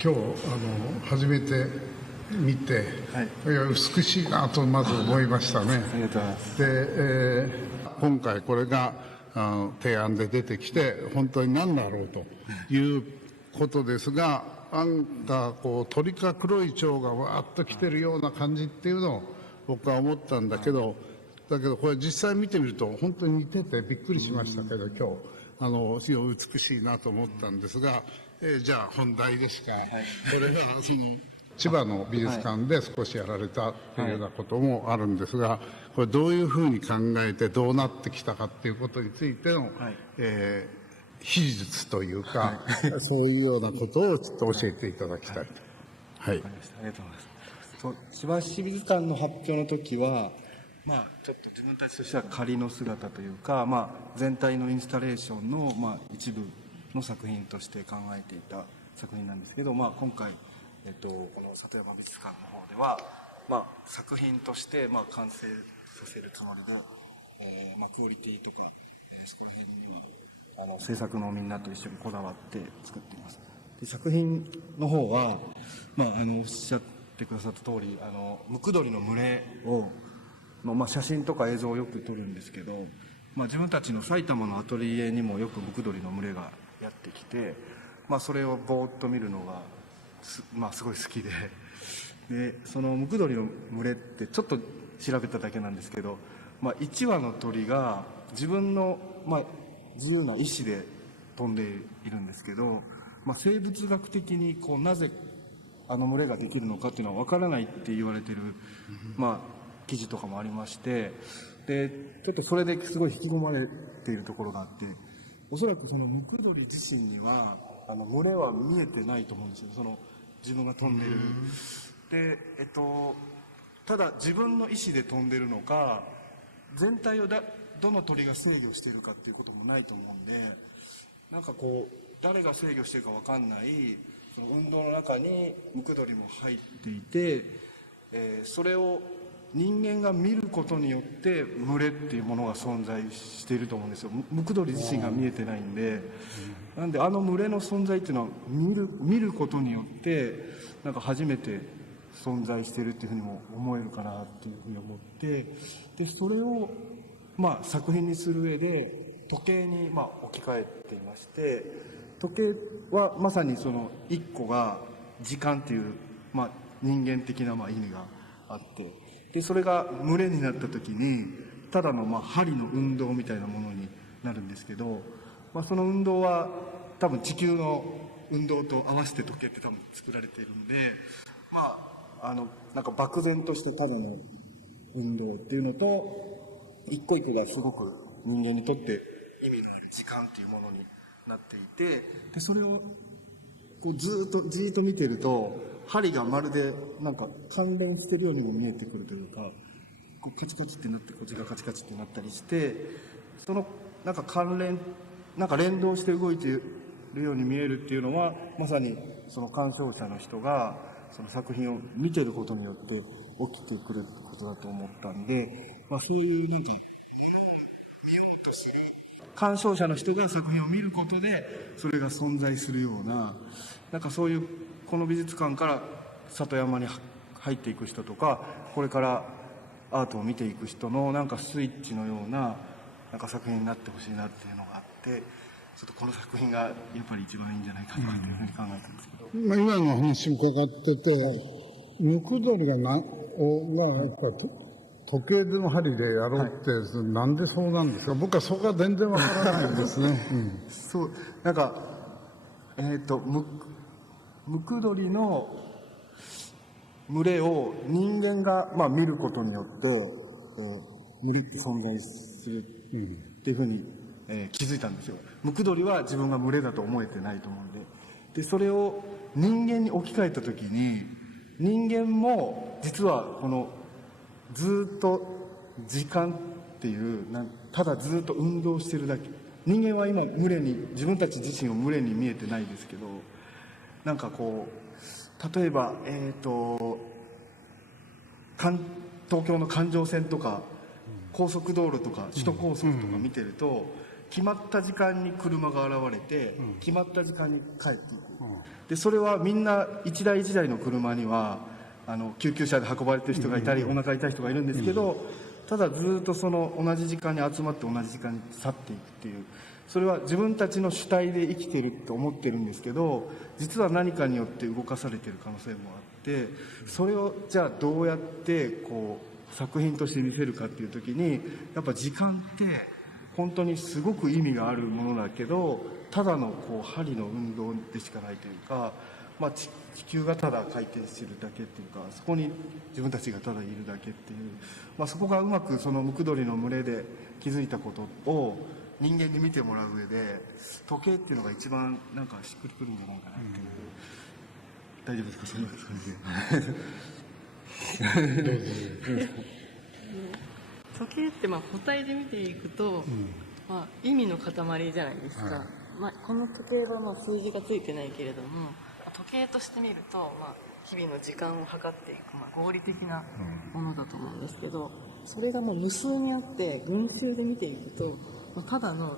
今日初めて見て、はい、いや美しいなとまず思いましたね。ありがとうございます。で、今回これが提案で出てきて本当に何だろうということですが、なんかこう鳥か黒い蝶がわーっと来てるような感じっていうのを僕は思ったんだけど、だけどこれ実際見てみると本当に似ててびっくりしましたけど、今日非常に美しいなと思ったんですが、じゃあ本題ですが、これがその千葉の美術館で少しやられたというようなこともあるんですが、これどういうふうに考えてどうなってきたかっていうことについての、秘術というか、そういうようなことをちょっと教えていただきたい。はい。わかりました。ありがとうございます。そう、千葉市美術館の発表の時は、ちょっと自分たちとしては仮の姿というか、全体のインスタレーションの、一部の作品として考えていた作品なんですけど、今回、この里山美術館の方では、作品として、完成させるつもりで、クオリティとか、そこら辺には制作のみんなと一緒にこだわって作っています。で、作品の方は、おっしゃってくださった通り、ムクドリの群れを、写真とか映像をよく撮るんですけど、自分たちの埼玉のアトリエにもよくムクドリの群れがやってきて、それをぼーっと見るのがすごい好きで、そのムクドリの群れってちょっと調べただけなんですけど、1羽の鳥が自分の、自由な意志で飛んでいるんですけど、生物学的にこうなぜあの群れができるのかっていうのは分からないって言われてる、記事とかもありまして、でちょっとそれですごい引き込まれているところがあって、おそらくそのムクドリ自身には群れは見えてないと思うんですよ、その自分が飛んでる。で、ただ自分の意思で飛んでるのか、全体をどの鳥が制御しているかっていうこともないと思うんで、なんかこう誰が制御してるか分かんないその運動の中にムクドリも入っていて、それを人間が見ることによって群れっていうものが存在していると思うんですよ。ムクドリ自身が見えてないんで、なんで群れの存在っていうのは見ることによってなんか初めて存在しているっていうふうにも思えるかなっていうふうに思って、でそれを作品にする上で時計に置き換えていまして、時計はまさにその一個が時間っていう、人間的な意味があって、でそれが群れになった時にただの針の運動みたいなものになるんですけど、その運動は多分地球の運動と合わせて時計って多分作られているので、なんか漠然としてただの運動っていうのと、一個一個がすごく人間にとって意味のある時間っていうものになっていて、でそれをこうじーっと見てると針がまるでなんか関連してるようにも見えてくるというか、こうカチカチってなってこっちがカチカチってなったりして、そのなんか連動して動いているように見えるっていうのは、まさにその鑑賞者の人がその作品を見てることによって起きてくることだと思ったんで、そういうなんかものを見ようとする鑑賞者の人が作品を見ることでそれが存在するような、なんかそういうこの美術館から里山に入っていく人とか、これからアートを見ていく人のなんかスイッチのようななんか作品になってほしいなっていうのがあって、ちょっとこの作品がやっぱり一番いいんじゃないかなというふうに考えたんですけど、今の話伺ってて、ムクドリがやっぱ時計での針でやろうって、なんでそうなんですか。僕はそこは全然わからないんですね。そうなんかムクドリの群れを人間が見ることによって、群れって存在するっていうふうに、気づいたんですよ。ムクドリは自分が群れだと思えてないと思うんで、それを人間に置き換えた時に、人間も実はこのずっと時間っていうただずっと運動してるだけ、人間は今自分たち自身を群れに見えてないですけど、なんかこう例えば東京の環状線とか高速道路とか首都高速とか見てると、決まった時間に車が現れて、決まった時間に帰っていく、でそれはみんな一台一台の車には救急車で運ばれてる人がいたり、お腹痛い人がいるんですけど、ただずっとその同じ時間に集まって同じ時間に去っていくっていう、それは自分たちの主体で生きてるって思ってるんですけど、実は何かによって動かされてる可能性もあって、それをじゃあどうやってこう作品として見せるかっていう時に、やっぱ時間って本当にすごく意味があるものだけど、ただのこう針の運動でしかないというか、地球がただ回転してるだけっていうか、そこに自分たちがただいるだけっていう、そこがうまくそのムクドリの群れで気づいたことを人間に見てもらう上で、時計っていうのが一番なんかしっくりくるんじゃないかなっていう、大丈夫ですか、そんな感じで。時計って個体で見ていくと、意味の塊じゃないですか、この時計は数字がついてないけれども、時計として見ると、日々の時間を計っていく、合理的なものだと思うんですけど、それがもう無数にあって群衆で見ていくと、ただの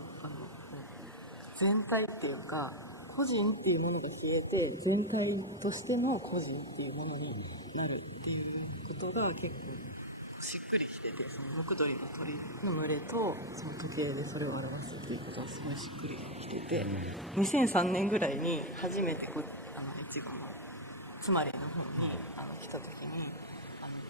全体っていうか、個人っていうものが消えて全体としての個人っていうものになるっていうことが結構しっくりきてて、そのムクドリの鳥の群れとその時計でそれを表すっていうことがすごいしっくりきてて、2003年ぐらいに初めて越後のつまりの方に来た時に、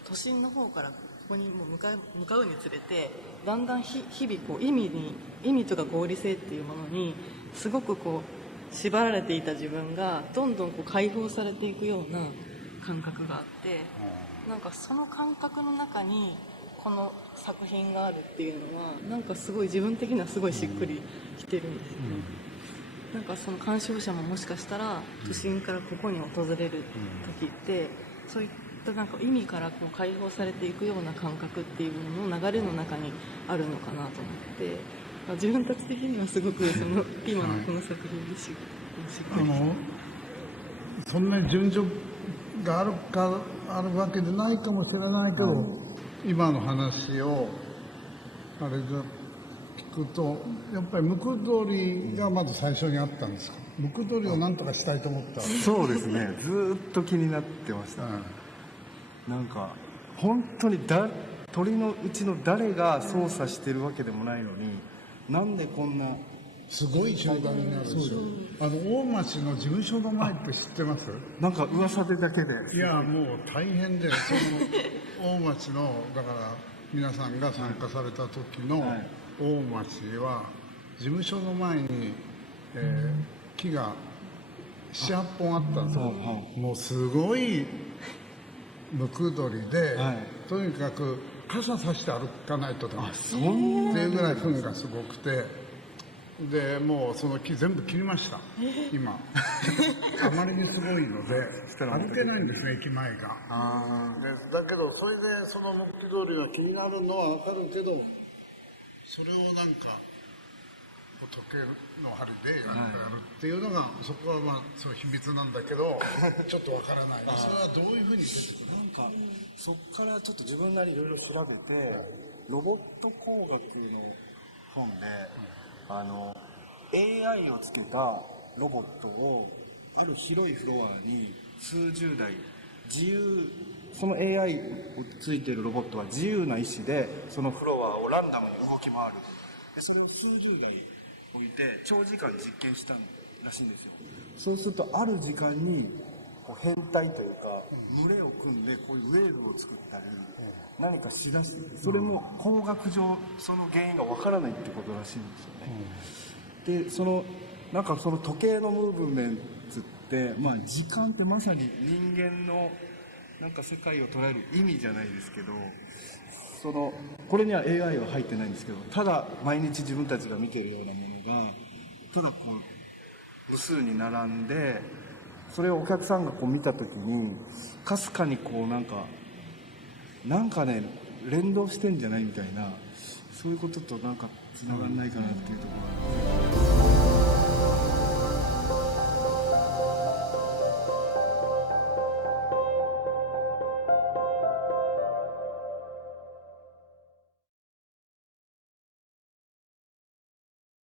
都心の方からここにもう向かうにつれて、だんだん日々こう意味とか合理性っていうものにすごくこう縛られていた自分がどんどんこう解放されていくような感覚があって、なんかその感覚の中にこの作品があるっていうのは、なんかすごい自分的にはすごいしっくりきてるんですよね。なんかその鑑賞者ももしかしたら都心からここに訪れる時って、そういったなんか意味からこう解放されていくような感覚っていうものの流れの中にあるのかなと思って、自分たち的にはすごくその今のこの作品でしっくりきて、そんなに順序があるわけでないかもしれないけど、今の話をあれで聞くと、やっぱりムクドリがまず最初にあったんですか。ムクドリを何とかしたいと思った。そうですね、ずーっと気になってました、なんか本当に鳥のうちの誰が操作してるわけでもないのに、なんでこんなすごい集団になるんですよ。大町の事務所の前って知ってます？なんか噂でだけで。いやもう大変で、その大町のだから皆さんが参加された時の大町は事務所の前に、木が7、8本あったんですよ。もうすごいムクドリで、とにかく傘さして歩かないとダメっていうぐらい糞がすごくて。でもうその木全部切りました、今あまりにすごいので歩けないんですね、駅前が。でだけどそれでそのムクドリが気になるのは分かるけど、それをなんか時計の針でやるっていうのが、そこはそう秘密なんだけどちょっと分からない。それはどういうふうに出てくるのか。そっからちょっと自分なりいろいろ調べて、ロボット工学の本で、AI をつけたロボットをある広いフロアに数十台その AI をついているロボットは自由な意志でそのフロアをランダムに動き回る。でそれを数十台置いて長時間実験したらしいんですよ。そうするとある時間にこう変態というか群れを組んでこういうウェーブを作ったり何かしだす。それも工学上その原因がわからないってことらしいんですよね。でなんかその時計のムーブメントって、時間ってまさに人間のなんか世界を捉える意味じゃないですけど、これには AI は入ってないんですけど、ただ毎日自分たちが見てるようなものがただこう無数に並んで、それをお客さんがこう見た時にかすかにこうなんかね連動してんじゃないみたいな、そういうこととなんかつながんないかなっていうところがあって。